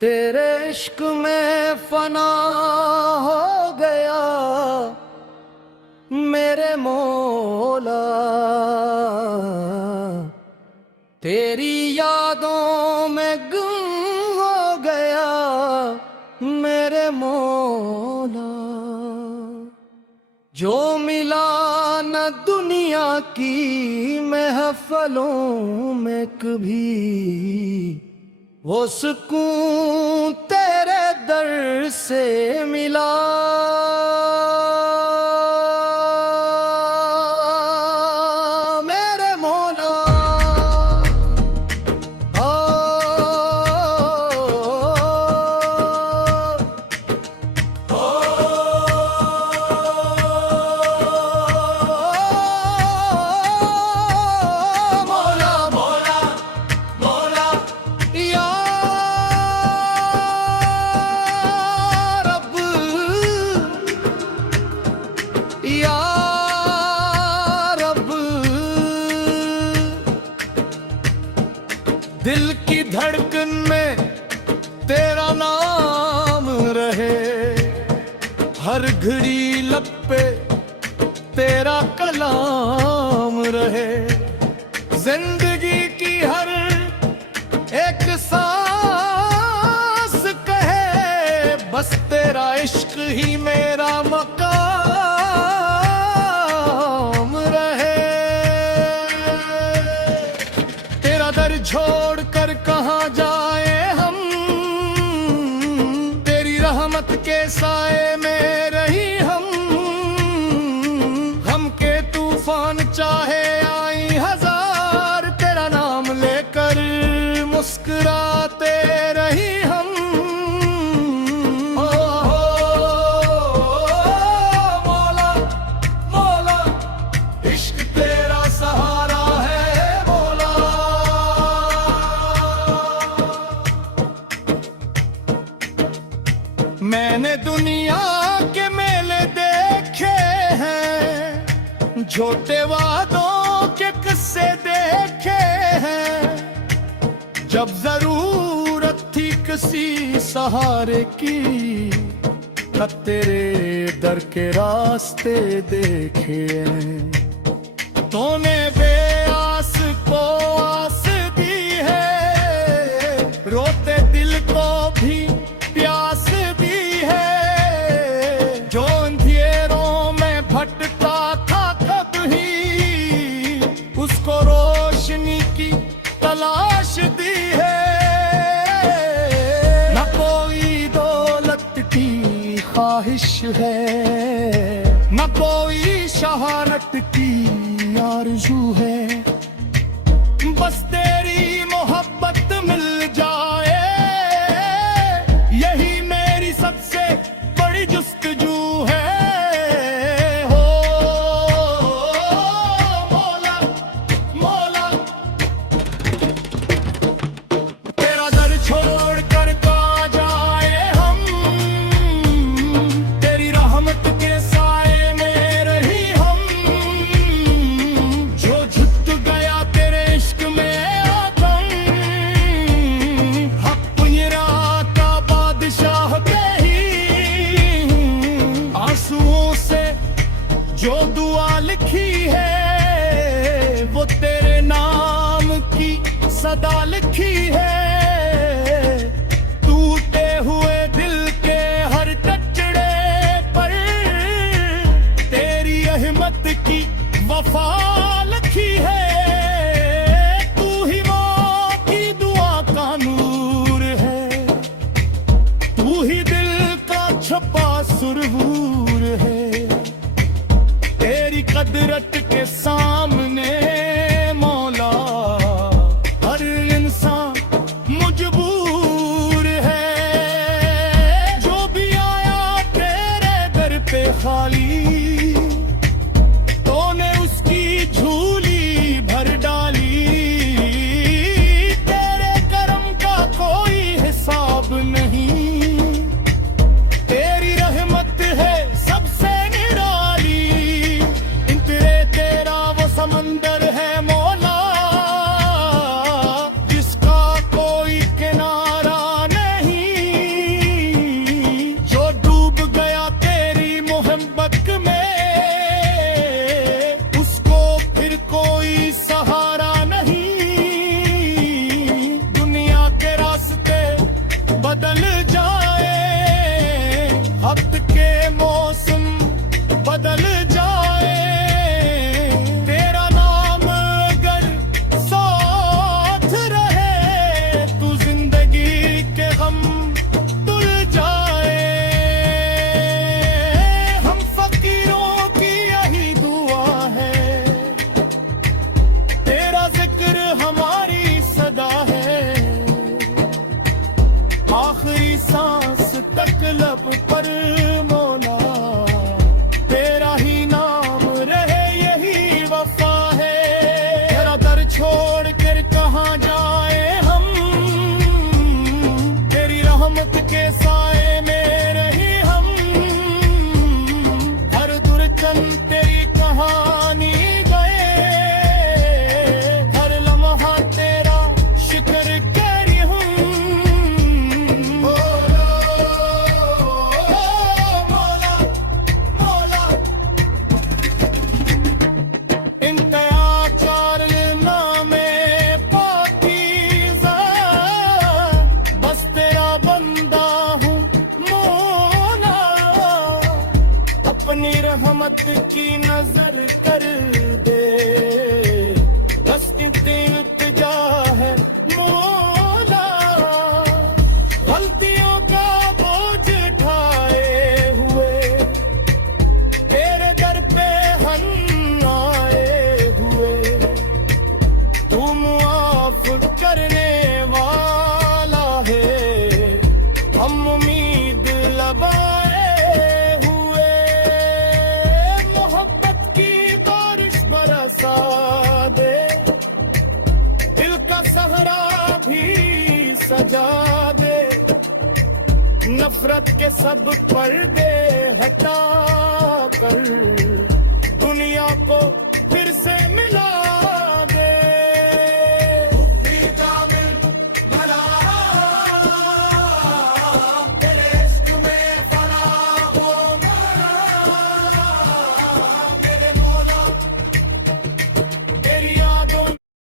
तेरे इश्क में फना हो गया मेरे मौला, तेरी यादों में गुम हो गया मेरे मौला। जो मिला न दुनिया की महफलों में कभी, वो सुकून तेरे दर से मिला। मेरे मौला मौला मौला मौला या रब या रब। दिल की धड़कन में तेरा नाम रहे, हर घड़ी लब पे तेरा कलाम रहे। जिंदगी की हर एक सांस कहे, बस तेरा इश्क ही मेरा मकाम रहे। तेरा दर छोड़ कर कहाँ जाए हम, तेरी रहमत के साए में रही हम। हम के तूफान चाहे आई हजार, तेरा नाम लेकर मुस्कुराते रही हम। मौला मौला इश्क तेरा सहारा है मौला। मैंने दुनिया के मेले देखे हैं, झूठे वादों के किस्से देखे हैं। जब जरूरत थी किसी सहारे की, तब तेरे दर के रास्ते देखे हैं। तूने बेआस को आस दी है, रोते दिल को भी प्यास दी है। जो अंधेरों में भटका था कभी, उसको रोशनी की तलाश दी है। न कोई दौलत की ख्वाहिश है, न कोई शहारत की आरज़ू है। बस तेरी मोहब्बत मिल जाए, यही मेरी सबसे बड़ी जुस्तजू है। हो मौला मौला तेरा दर छोड़ कर कहाँ जाए हम, तेरी रहमत के साए में रही हम। जो झुक गया तेरे इश्क में आदम, हक मेरा का बादशाह के ही आंसुओं से जो दुआ लिखी है, वो तेरे नाम की सदा लिखी है। टूटे हुए दिल के हर कचड़े पर तेरी रहमत की वफा लिखी है। तू ही माँ की दुआ का नूर है, तू ही दिल का छपा सुरूर है। तेरी कदरत के सामने मौला हर इंसान लब पर मौला तेरा ही नाम रहे, यही वफा है। तेरा दर छोड़ कर कहाँ जाए हम, तेरी रहमत के साए में रही हम। हर दुर्चन तेरी कहानी गए, हर लम्हा तेरा शुक्र करी हूँ। मौला मौला मौला इंतया चार नामे पाकीज़ा, बस तेरा बंदा हूँ मौला। अपनी रहमत की नजर कर दे, बस इल्तिजा है मौला। गलतियों का बोझ उठाए हुए तेरे दर पे हम आए हुए, तू मुआफ करने वाला है, हम उम्मीद लगाए हुए। मोहब्बत की बारिश बरसा दे, दिल का सहरा भी सजा दे। नफरत के सब पर्दे हटा कर दुनिया को